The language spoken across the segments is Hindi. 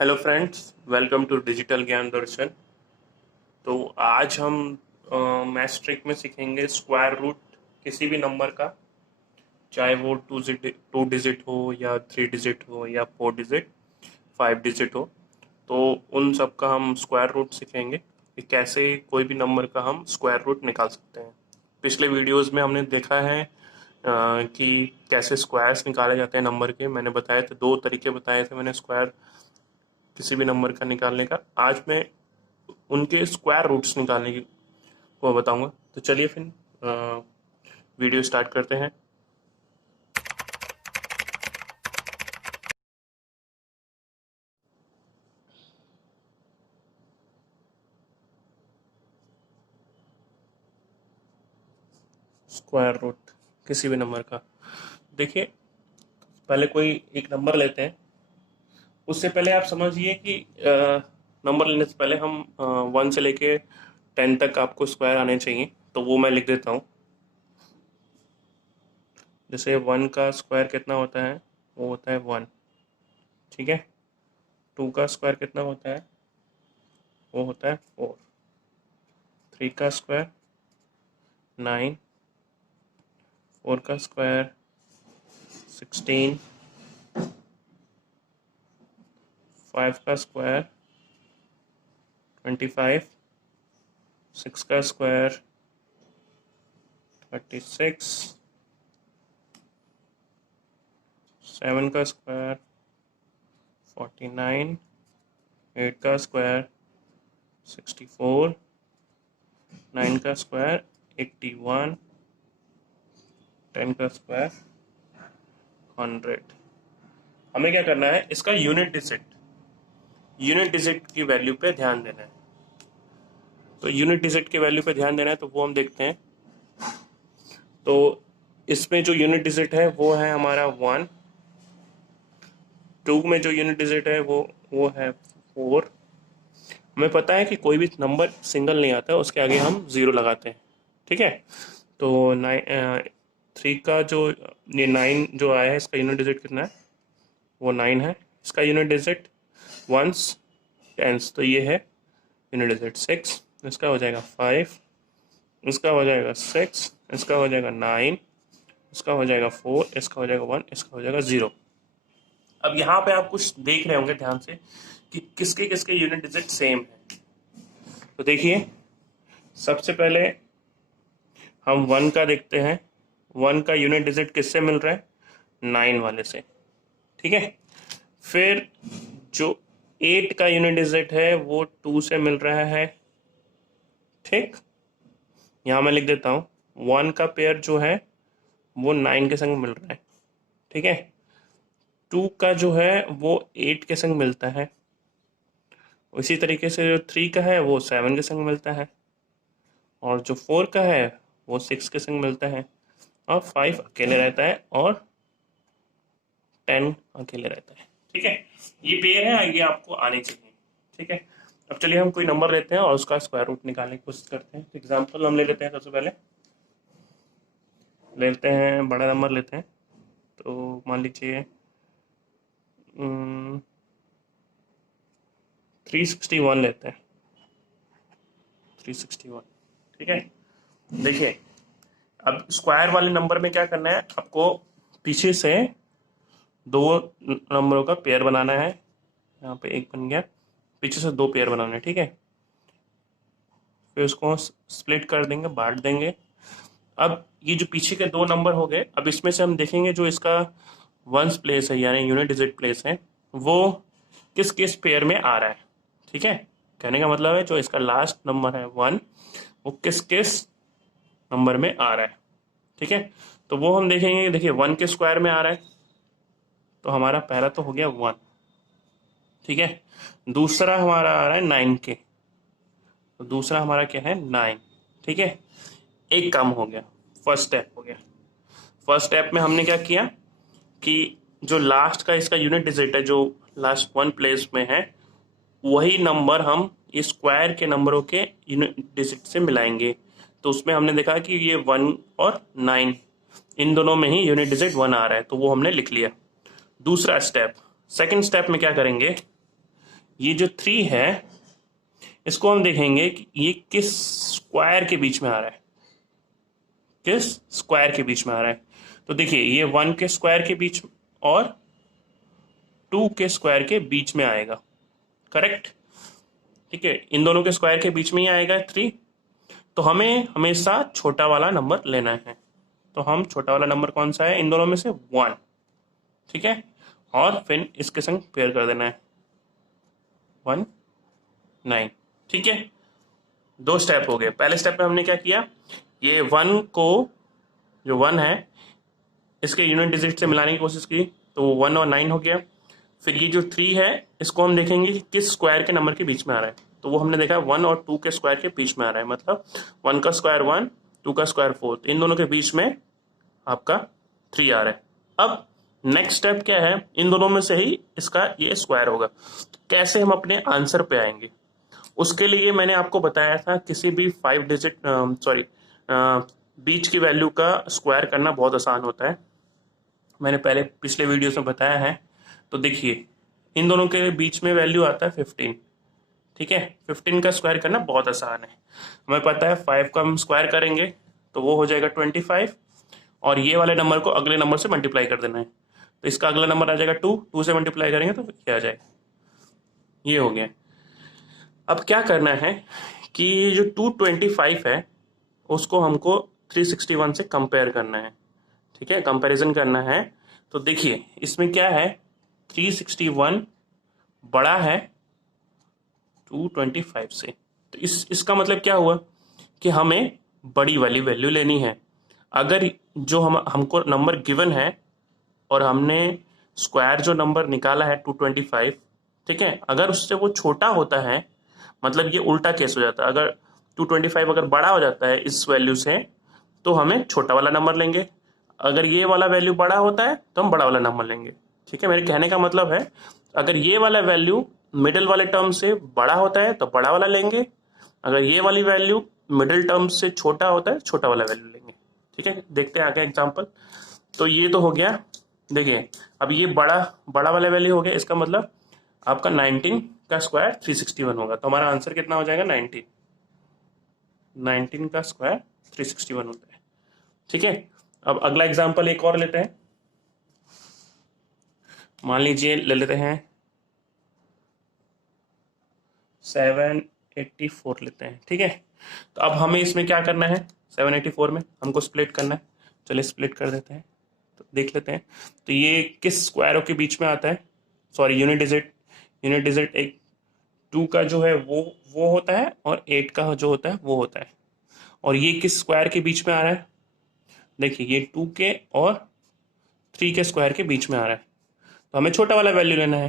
Hello friends, welcome to digital Gyan Darshan. तो आज हम मैथ्स ट्रिक में सीखेंगे स्क्वायर रूट किसी भी नंबर का, चाहे वो टू डिजिट हो या थ्री डिजिट हो या फोर डिजिट फाइव डिजिट हो। तो उन सब का हम स्क्वायर रूट सीखेंगे कि कैसे कोई भी नंबर का हम स्क्वायर रूट निकाल सकते हैं। पिछले वीडियोस में हमने देखा है कि कैसे स्क्वायर्स निकाले जाते हैं नंबर के। मैंने बताए थे, दो तरीके बताए थे मैंने स्क्वायर किसी भी नंबर का निकालने का। आज मैं उनके स्क्वायर रूट्स निकालने की को बताऊंगा। तो चलिए फिर वीडियो स्टार्ट करते हैं। स्क्वायर रूट किसी भी नंबर का, देखिए, पहले कोई एक नंबर लेते हैं। उससे पहले आप समझिए कि नंबर लेने से पहले हम वन से लेके टेन तक आपको स्क्वायर आने चाहिए। तो वो मैं लिख देता हूँ। जैसे वन का स्क्वायर कितना होता है, वो होता है वन। ठीक है। टू का स्क्वायर कितना होता है, वो होता है फोर। थ्री का स्क्वायर नाइन। फोर का स्क्वायर 16। फाइव का स्क्वायर 25। सिक्स का स्क्वायर 36। सेवन का स्क्वायर 49। एट का स्क्वायर 64। नाइन का स्क्वायर 81। टेन का स्क्वायर 100। हमें क्या करना है, इसका यूनिट डिजिट की वैल्यू पे ध्यान देना है। तो यूनिट डिजिट की वैल्यू पे ध्यान देना है, तो वो हम देखते हैं। तो इसमें जो यूनिट डिजिट है वो है हमारा वन। टू में जो यूनिट डिजिट है वो है फोर। हमें पता है कि कोई भी नंबर सिंगल नहीं आता है, उसके आगे हम जीरो लगाते हैं। ठीक है। तो थ्री का जो ये नाइन जो आया है, इसका यूनिट डिजिट कितना है, वो नाइन है। इसका यूनिट डिजिट वंस टेंस, तो ये है यूनिट डिजिट सिक्स। इसका हो जाएगा फाइव। इसका हो जाएगा सिक्स। इसका हो जाएगा नाइन। इसका हो जाएगा फोर। इसका हो जाएगा वन। इसका हो जाएगा जीरो। अब यहाँ पे आप कुछ देख रहे होंगे ध्यान से कि किसके किसके यूनिट डिजिट सेम है। तो देखिए, सबसे पहले हम वन का देखते हैं। वन का यूनिट डिजिट किससे मिल रहा है, नाइन वाले से। ठीक है। फिर जो एट का यूनिट डिजिट है वो टू से मिल रहा है। ठीक। यहां मैं लिख देता हूं, वन का पेयर जो है वो नाइन के संग मिल रहा है। ठीक है। टू का जो है वो एट के संग मिलता है। उसी तरीके से जो थ्री का है वो सेवन के संग मिलता है। और जो फोर का है वो सिक्स के संग मिलता है। और फाइव अकेले रहता है। और 10 अकेले रहता है। ठीक है। ये पेयर है, ये आपको आने चाहिए। ठीक है। अब चलिए हम कोई नंबर लेते हैं और उसका स्क्वायर रूट निकालने की कोशिश करते हैं। तो एग्जाम्पल हम ले लेते हैं। सबसे पहले लेते हैं, बड़ा नंबर लेते हैं। तो मान लीजिए 361 लेते हैं। 361। ठीक है। देखिए, अब स्क्वायर वाले नंबर में क्या करना है, आपको पीछे से दो नंबरों का पेयर बनाना है। यहाँ पे एक बन गया, पीछे से दो पेयर बनाना है। ठीक है। फिर उसको स्प्लिट कर देंगे, बांट देंगे। अब ये जो पीछे के दो नंबर हो गए, अब इसमें से हम देखेंगे जो इसका वंस प्लेस है यानी यूनिट डिजिट प्लेस है, वो किस किस पेयर में आ रहा है। ठीक है। कहने का मतलब है जो इसका लास्ट नंबर है वन, वो किस किस नंबर में आ रहा है। ठीक है। तो वो हम देखेंगे। देखिए, वन के स्क्वायर में आ रहा है, तो हमारा पहला तो हो गया वन। ठीक है। दूसरा हमारा आ रहा है नाइन के, तो दूसरा हमारा क्या है, नाइन। ठीक है। एक काम हो गया, फर्स्ट स्टेप हो गया। फर्स्ट स्टेप में हमने क्या किया कि जो लास्ट का इसका यूनिट डिजिट है, जो लास्ट वन प्लेस में है, वही नंबर हम इस स्क्वायर के नंबरों के यूनिट डिजिट से मिलाएंगे। तो उसमें हमने देखा कि ये वन और नाइन, इन दोनों में ही यूनिट डिजिट वन आ रहा है, तो वो हमने लिख लिया। दूसरा स्टेप, सेकंड स्टेप में क्या करेंगे, ये जो 3 है इसको हम देखेंगे कि ये किस स्क्वायर के बीच में आ रहा है, किस स्क्वायर के बीच में आ रहा है। तो देखिए ये 1 के स्क्वायर के बीच और 2 के स्क्वायर के बीच में आएगा, करेक्ट। ठीक है, इन दोनों के स्क्वायर के बीच में ही आएगा 3। तो हमें हमेशा छोटा वाला नंबर लेना है। तो हम छोटा वाला नंबर कौन सा है इन दोनों में से, 1। ठीक है, और फिर इसके संग पेयर कर देना है 1 9। ठीक है, 2 स्टेप हो गए। पहले स्टेप में हमने क्या किया, ये 1 को, जो 1 है इसके यूनिट डिजिट से मिलाने की कोशिश की, तो वो 1 और 9 हो गया। फिर ये जो 3 है इसको हम देखेंगे कि किस स्क्वायर के नंबर के बीच में आ रहा है। तो वो हमने देखा 1 और 2 के स्क्वायर के बीच में आ रहा है, मतलब 1 का स्क्वायर 1, 2 का स्क्वायर 4, तो इन दोनों के बीच में आपका 3 आ रहा है। अब नेक्स्ट स्टेप क्या है, इन दोनों में से ही इसका ये स्क्वायर होगा। कैसे हम अपने आंसर पे आएंगे, उसके लिए मैंने आपको बताया था किसी भी 5 डिजिट बीच की वैल्यू का स्क्वायर करना बहुत आसान होता है। मैंने पहले पिछले वीडियोस में बताया है। तो देखिए इन दोनों के बीच में वैल्यू आता है 15। ठीक है, 15 का स्क्वायर करना बहुत आसान है। हमें पता है 5 का हम स्क्वायर करेंगे तो वो हो जाएगा 25, और ये वाले नंबर को अगले नंबर से मल्टीप्लाई कर देना है। तो इसका अगला नंबर आ जाएगा 2, 2 से मल्टीप्लाई करेंगे तो ये आ जाएगा, ये हो गया। अब क्या करना है कि जो 225 है उसको हमको 361 से कंपेयर करना है। ठीक है, कंपैरिजन करना है। तो देखिए इसमें क्या है, 361 बड़ा है 225 से। तो इसका मतलब क्या हुआ कि हमें बड़ी वाली वैल्यू लेनी है। अगर जो हमको नंबर गिवन है और हमने स्क्वायर जो नंबर निकाला है 225, ठीक है, अगर उससे वो छोटा होता है, मतलब ये उल्टा केस हो जाता है, अगर 225 अगर बड़ा हो जाता है इस वैल्यू से तो हमें छोटा वाला नंबर लेंगे। अगर ये वाला वैल्यू बड़ा होता है तो हम बड़ा वाला नंबर लेंगे। ठीक है, मेरे कहने का मतलब है अगर ये वाला वैल्यू मिडिल वाले टर्म से बड़ा होता है तो बड़ा वाला लेंगे, अगर ये वाली वैल्यू मिडिल टर्म से छोटा होता है छोटा वाला वैल्यू लेंगे। ठीक है, देखते हैं आगे एग्जाम्पल। तो ये तो हो गया। देखिए अब ये बड़ा बड़ा वाला वैल्यू हो गया, इसका मतलब आपका 19 का स्क्वायर 361 होगा। तो हमारा आंसर कितना हो जाएगा, 19। 19 का स्क्वायर 361 होता है। ठीक है, अब अगला एग्जाम्पल एक और लेते हैं। मान लीजिए ले लेते हैं 784 लेते हैं। ठीक है, तो अब हमें इसमें क्या करना है, 784 में हमको स्प्लिट करना है। चलिए स्प्लिट कर देते हैं, तो देख लेते हैं। तो ये किस स्क्वायरों के बीच में आता है, sorry unit digit. Unit digit एक 2 का जो है वो होता है और 8 का जो होता है वो होता है। और ये किस स्क्वायर के बीच में आ रहा है, देखिए ये 2 के और 3 के स्क्वायर के बीच में आ रहा है। तो हमें छोटा वाला वैल्यू लेना है।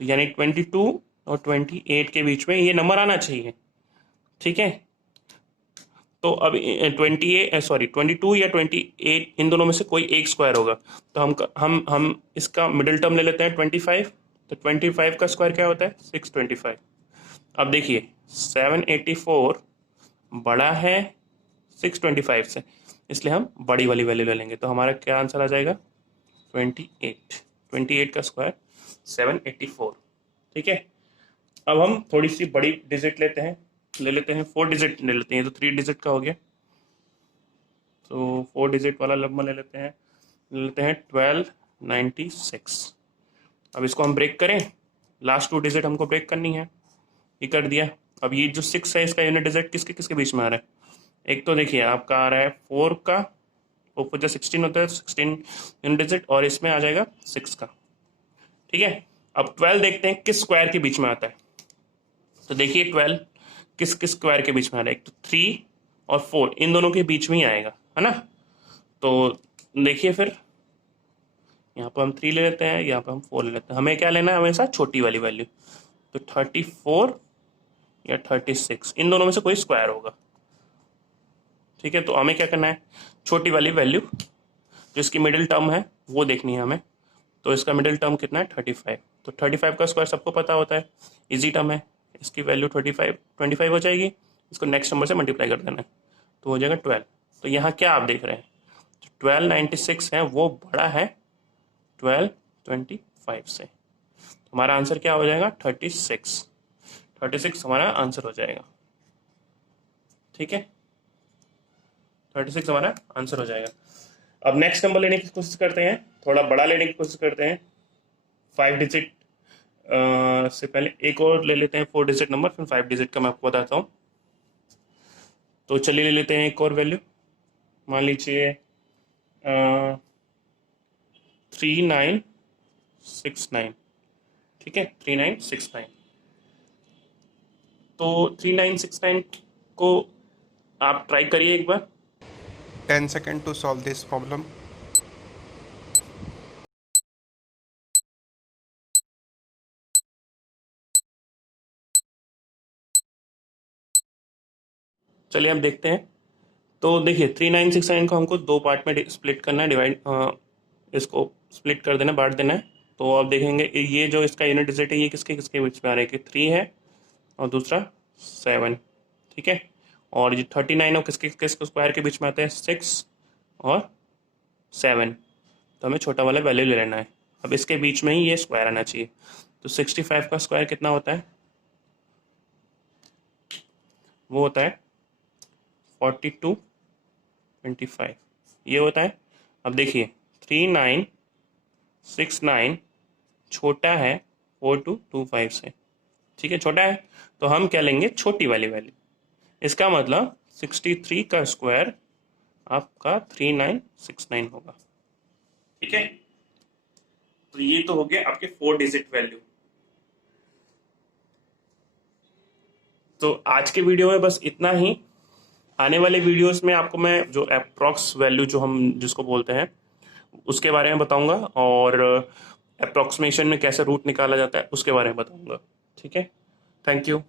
तो यानी 22 और 28 के बीच में ये नंबर आना चाहिए। ठीक है, तो अब 22 या 28 इन दोनों में से कोई एक स्क्वायर होगा। तो हम इसका मिडिल टर्म ले लेते हैं 25। तो 25 का स्क्वायर क्या होता है, 625। अब देखिए 784 बड़ा है 625 से, इसलिए हम बड़ी वाली वैल्यू ले लेंगे। तो हमारा क्या आंसर आ जाएगा, 28। 28 का स्क्वायर 784। ठीक है, अब हम थोड़ी सी बड़ी डिजिट लेते हैं, ले लेते हैं 4 डिजिट ले लेते हैं। तो 3 डिजिट का हो गया, तो 4 डिजिट वाला नंबर ले लेते हैं। 1296। अब इसको हम ब्रेक करें, लास्ट 2 डिजिट हमको ब्रेक करनी है। ये कर दिया। अब ये जो 6 है इसका यूनिट डिजिट किसके किसके बीच में आ रहा है, एक तो देखिए आपका आ रहा है 4 का, 4 जो 16 होता है 16 यूनिट डिजिट, और इसमें आ जाएगा 6 का। ठीक है, अब 12 देखते हैं किस स्क्वायर के बीच में आता है। तो देखिए 12 किस किस स्क्वायर के बीच में आ रहा है, एक तो 3 और 4 इन दोनों के बीच में ही आएगा, है ना। तो देखिए फिर यहाँ पर हम 3 ले लेते हैं, यहाँ पर हम 4 ले लेते हैं। हमें क्या लेना है, हमेशा छोटी वाली वैल्यू। तो 34 या 36 इन दोनों में से कोई स्क्वायर होगा। ठीक है, तो हमें क्या करना है, छोटी वाली वैल्यू जो इसकी मिडिल टर्म है वो देखनी है हमें। तो इसका मिडिल टर्म कितना है, 35। तो 35 का स्क्वायर सबको पता होता है, इजी टर्म है। इसकी वैल्यू 25 हो जाएगी, इसको नेक्स्ट नंबर से मल्टीप्लाई कर देना है तो हो जाएगा 12। तो यहाँ क्या आप देख रहे हैं, 1296 है वो बड़ा है 1225 से। हमारा आंसर क्या हो जाएगा? 36। 36 हमारा आंसर हो जाएगा। ठीक है, 36 हमारा आंसर हो जाएगा। अब नेक्स्ट नंबर लेने की कोशिश करते हैं, थोड़ा बड़ा लेने की कोशिश करते हैं। 5 डिजिट से पहले एक और ले लेते हैं 4 डिजिट नंबर, फिर 5 डिजिट का मैं आपको बताता हूँ। तो चलिए ले लेते हैं एक और वैल्यू, मान लीजिए 3969। ठीक है, 3969। तो 3969 को आप ट्राई करिए एक बार। 10 seconds to solve this problem. चलिए हम देखते हैं। तो देखिए 3969 को हमको दो पार्ट में स्प्लिट करना है, डिवाइड इसको स्प्लिट कर देना, बांट देना है। तो आप देखेंगे ये जो इसका यूनिट डिजिट है ये किसके किसके बीच में आ रहा है कि 3 है और दूसरा 7। ठीक है, और ये 39 और किसके किसके स्क्वायर के बीच में आता है? 6 और 7। तो हमें छोटा वाला वैल्यू ले लेना है। अब इसके बीच में ही ये स्क्वायर आना चाहिए। तो 65 का स्क्वायर कितना होता है? वो होता है 4225, ये होता है। अब देखिए 3969 छोटा है 4225 से। ठीक है, छोटा है, तो हम क्या लेंगे? छोटी वाली वैल्यू। इसका मतलब 63 का स्क्वायर आपका 3969 होगा। ठीक है, तो ये तो हो गया आपके 4 डिजिट वैल्यू। तो आज के वीडियो में बस इतना ही। आने वाले वीडियोस में आपको मैं जो अप्रॉक्स वैल्यू जो हम जिसको बोलते हैं उसके बारे में बताऊंगा, और अप्रॉक्सीमेशन में कैसे रूट निकाला जाता है उसके बारे में बताऊंगा। ठीक है, थैंक यू।